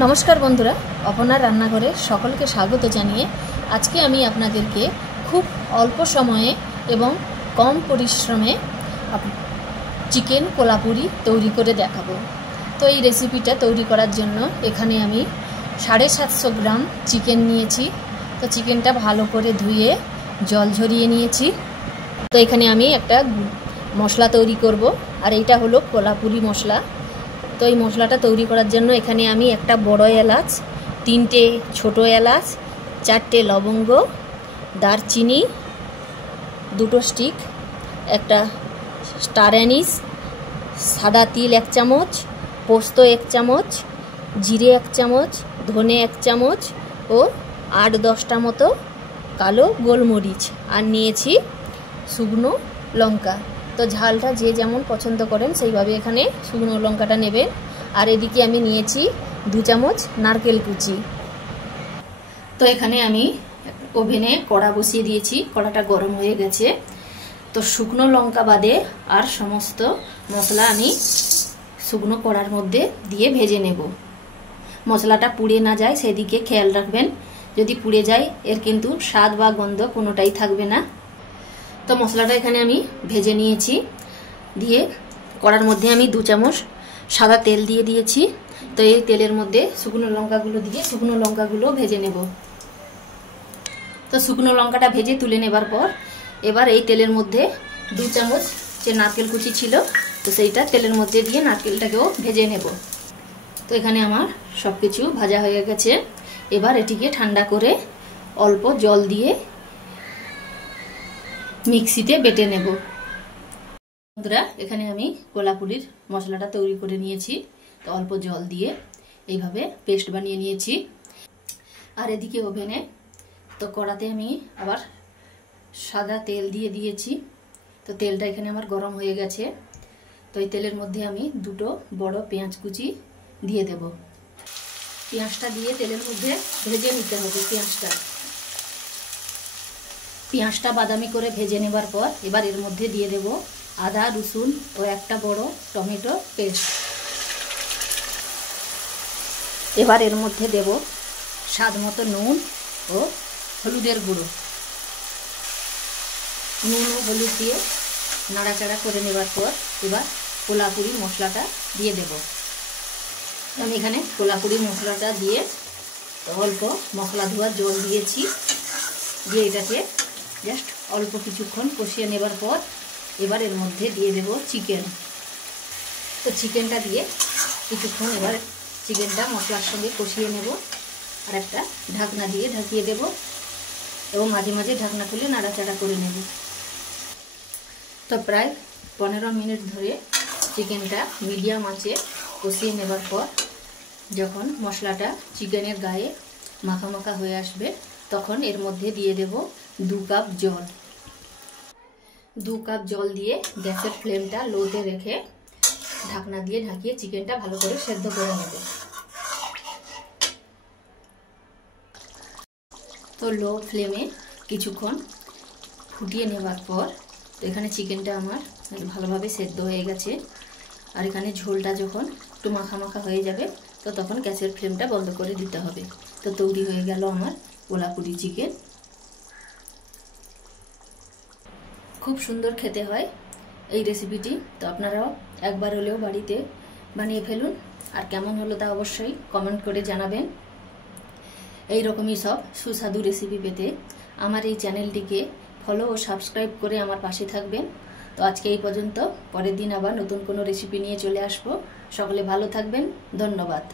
নমস্কার বন্ধুরা, অপনার রান্নাঘরে সকলকে স্বাগত জানিয়ে আজকে আমি আপনাদেরকে খুব অল্প সময়ে এবং কম পরিশ্রমে চিকেন কোলাপুরি তৈরি করে দেখাবো। তো এই রেসিপিটা তৈরি করার জন্য এখানে আমি 750 গ্রাম চিকেন নিয়েছি। তো চিকেনটা ভালো করে ধুয়ে জল ঝরিয়ে নিয়েছি। তো এখানে আমি একটা মশলা তৈরি করব, আর এইটা হলো কোলাপুরি মশলা। তো এই মশলাটা তৈরি করার জন্য এখানে আমি একটা বড় এলাচ, 3টে ছোট এলাচ, 4টে লবঙ্গ, দারচিনি 2টো স্টিক, একটা স্টার অ্যানিস, সাদা তিল 1 চামচ, পোস্ত 1 চামচ, জিরে 1 চামচ, ধনে 1 চামচ ও 8-10টা মতো কালো গোলমরিচ, আর নিয়েছি শুকনো লঙ্কা। তো ঝালটা যে যেমন পছন্দ করেন সেইভাবে এখানে শুকনো লঙ্কাটা নেবেন। আর এদিকে আমি নিয়েছি 2 চামচ নারকেল কুচি। তো এখানে আমি ওভেনে কড়া বসিয়ে দিয়েছি, কড়াটা গরম হয়ে গেছে। তো শুকনো লঙ্কা বাদে আর সমস্ত মশলা আমি শুকনো কড়ার মধ্যে দিয়ে ভেজে নেব। মশলাটা পুড়ে না যায় সেদিকে খেয়াল রাখবেন, যদি পুড়ে যায় এর কিন্তু স্বাদ বা গন্ধ কোনোটাই থাকবে না। তো মশলাটা এখানে আমি ভেজে নিয়েছি, দিয়ে কড়ার মধ্যে আমি 2 চামচ সাদা তেল দিয়ে দিয়েছি। তো এই তেলের মধ্যে শুকনো লঙ্কাগুলো দিয়ে শুকনো লঙ্কাগুলো ভেজে নেব। তো শুকনো লঙ্কাটা ভেজে তুলে নেবার পর এবার এই তেলের মধ্যে 2 চামচ যে নারকেল কুচি ছিল, তো সেইটা তেলের মধ্যে দিয়ে নারকেলটাকেও ভেজে নেব। তো এখানে আমার সব কিছু ভাজা হয়ে গেছে। এবার এটিকে ঠান্ডা করে অল্প জল দিয়ে মিক্সিতে বেটে নেব। বন্ধুরা, এখানে আমি কোলাপুরির মশলাটা তৈরি করে নিয়েছি। তো অল্প জল দিয়ে এইভাবে পেস্ট বানিয়ে নিয়েছি। আর এদিকে ওভেনে তো কড়াতে আমি আবার সাদা তেল দিয়ে দিয়েছি। তো তেলটা এখানে আমার গরম হয়ে গেছে। তো এই তেলের মধ্যে আমি 2টো বড় পেঁয়াজ কুচি দিয়ে দেব। পেঁয়াজটা দিয়ে তেলের মধ্যে ভেজে নিতে হবে। পেঁয়াজটা বাদামি করে ভেজে নেবার পর এবার এর মধ্যে দিয়ে দেব আদা, রসুন ও একটা বড় টমেটো পেস্ট। এবার এর মধ্যে দেব স্বাদ মতো নুন ও হলুদের গুঁড়ো। নুন ও হলুদ দিয়ে নাড়াচাড়া করে নেবার পর এবার কোলাপুরি মশলাটা দিয়ে দেব। আমি এখানে কোলাপুরি মশলাটা দিয়ে অল্প মশলা ধোয়ার জল দিয়েছি, দিয়ে এটাকে জাস্ট অল্প কিছুক্ষণ কষিয়ে নেবার পর এবার এর মধ্যে দিয়ে দেব চিকেন। তো চিকেনটা দিয়ে কিছুক্ষণ এবার চিকেনটা মশলার সঙ্গে কষিয়ে নেব, আর একটা ঢাকনা দিয়ে ঢাকিয়ে দেব এবং মাঝে মাঝে ঢাকনা খুলে নাড়াচাড়া করে নেব। তো প্রায় 15 মিনিট ধরে চিকেনটা মিডিয়াম আঁচে কষিয়ে নেবার পর যখন মশলাটা চিকেনের গায়ে মাখা মাখা হয়ে আসবে তখন এর মধ্যে দিয়ে দেব 2 কাপ জল। 2 কাপ জল দিয়ে গ্যাসের ফ্লেমটা লোতে রেখে ঢাকনা দিয়ে ঢাকিয়ে চিকেনটা ভালো করে সেদ্ধ করে নেব। তো লো ফ্লেমে কিছুক্ষণ ফুটিয়ে নেবার পর তো এখানে চিকেনটা আমার ভালোভাবে সেদ্ধ হয়ে গেছে। আর এখানে ঝোলটা যখন একটু মাখা মাখা হয়ে যাবে তো তখন গ্যাসের ফ্লেমটা বন্ধ করে দিতে হবে। তো তৈরি হয়ে গেল আমার কোলাপুরি চিকেন। খুব সুন্দর খেতে হয় এই রেসিপিটি। তো আপনারাও একবার হলেও বাড়িতে বানিয়ে ফেলুন, আর কেমন হলো তা অবশ্যই কমেন্ট করে জানাবেন। এই রকমই সব সুস্বাদু রেসিপি পেতে আমার এই চ্যানেলটিকে ফলো ও সাবস্ক্রাইব করে আমার পাশে থাকবেন। তো আজকে এই পর্যন্ত, পরের দিন আবার নতুন কোনো রেসিপি নিয়ে চলে আসবো। সকলে ভালো থাকবেন, ধন্যবাদ।